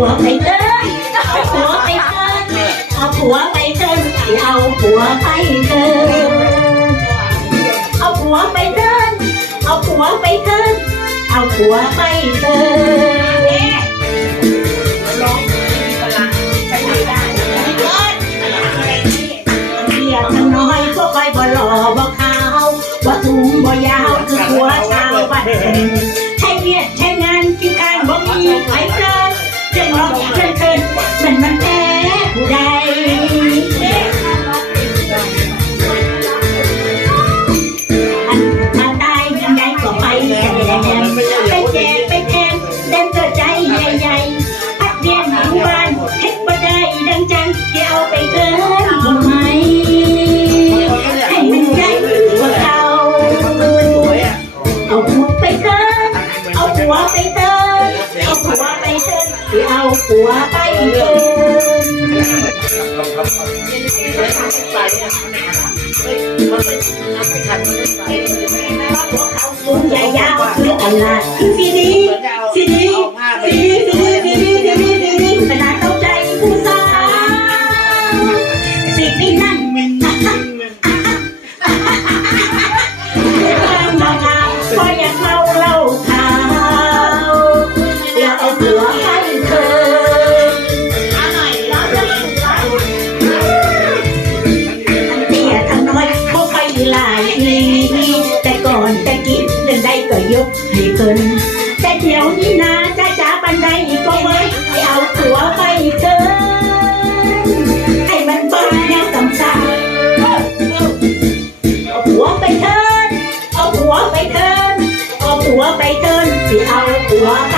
ัวไปเดินเอาผัวไปเดินเอาผัวไปเดินเอาผัวไปเดินเอาผัวไปเดินเอาผัวไปเดินเอาผัวไปเดินน้อยก็ไปบ่หล่อบ่ขาวบ่ถุงบ่ยาวคือหัวชาวบ้าน นเราองร้องเพื่อนเคินมันมันแพ้ผู้ใดอันมาตายยังไงก็ไปแย่ไปแจกไปแทนเดินเกิดใจใหญ่ๆพัดเรียนอยู่บ้านเฮ็ดบ่ได้ดังจที่เอาไปเกินบ่ไหมให้มันใหญ่กว่าเขาเอาผัวไปเกินเอาผัวไปเตินเอาผัวไปเติน ที่เอาผัวไปเกินไปเนี่ยเฮ้ยมันไม่มันไม่ทันมันไม่ไปสูงใหญ่ยาวคืออะไรคือซีดี ให้นแต่เดี๋ยวนี้นะจ้าจ้าปันใดก็เว้ยให้เอาตัวไปเธอให้มันเบิ่งแนวสำคัญเอาหัวไปเถินเอาหัวไปเถินเอาหัวไปเถินสิเอาหัวไป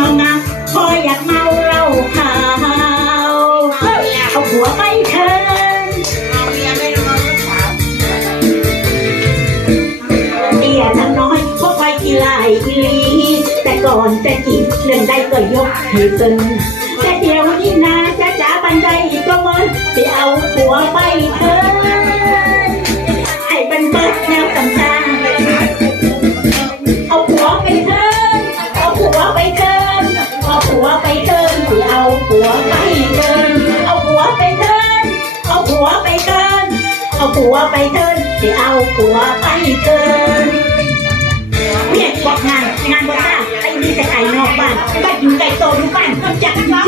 มาเงาเงาพออยากเมาเหล้าขาวเอาหัวไปเทินเอาเมียไม่รู้ว่าลูกสาวเตี้ยทั้งน้อยพวกไปกีฬาอีลีแต่ก่อนแต่กี้เรื่องใดก็ยกให้เพิ่นแต่เดี๋ยวนี้นะจ้าจ๋าบันไดก็มันไปเอาหัวไปเทิน วไปเทินไปเอาหัวไปเทินเอาหัวไปเทินเอาหัวไปเทินเอาหัวไปเทินไปเอาหัวไปเทินเนี่ยบอกงานงานบอกจ้าไอ้นี่แต่ไก่นอกบ้านบ้านอยู่ไก่โตอยู่บ้านจักจริงนั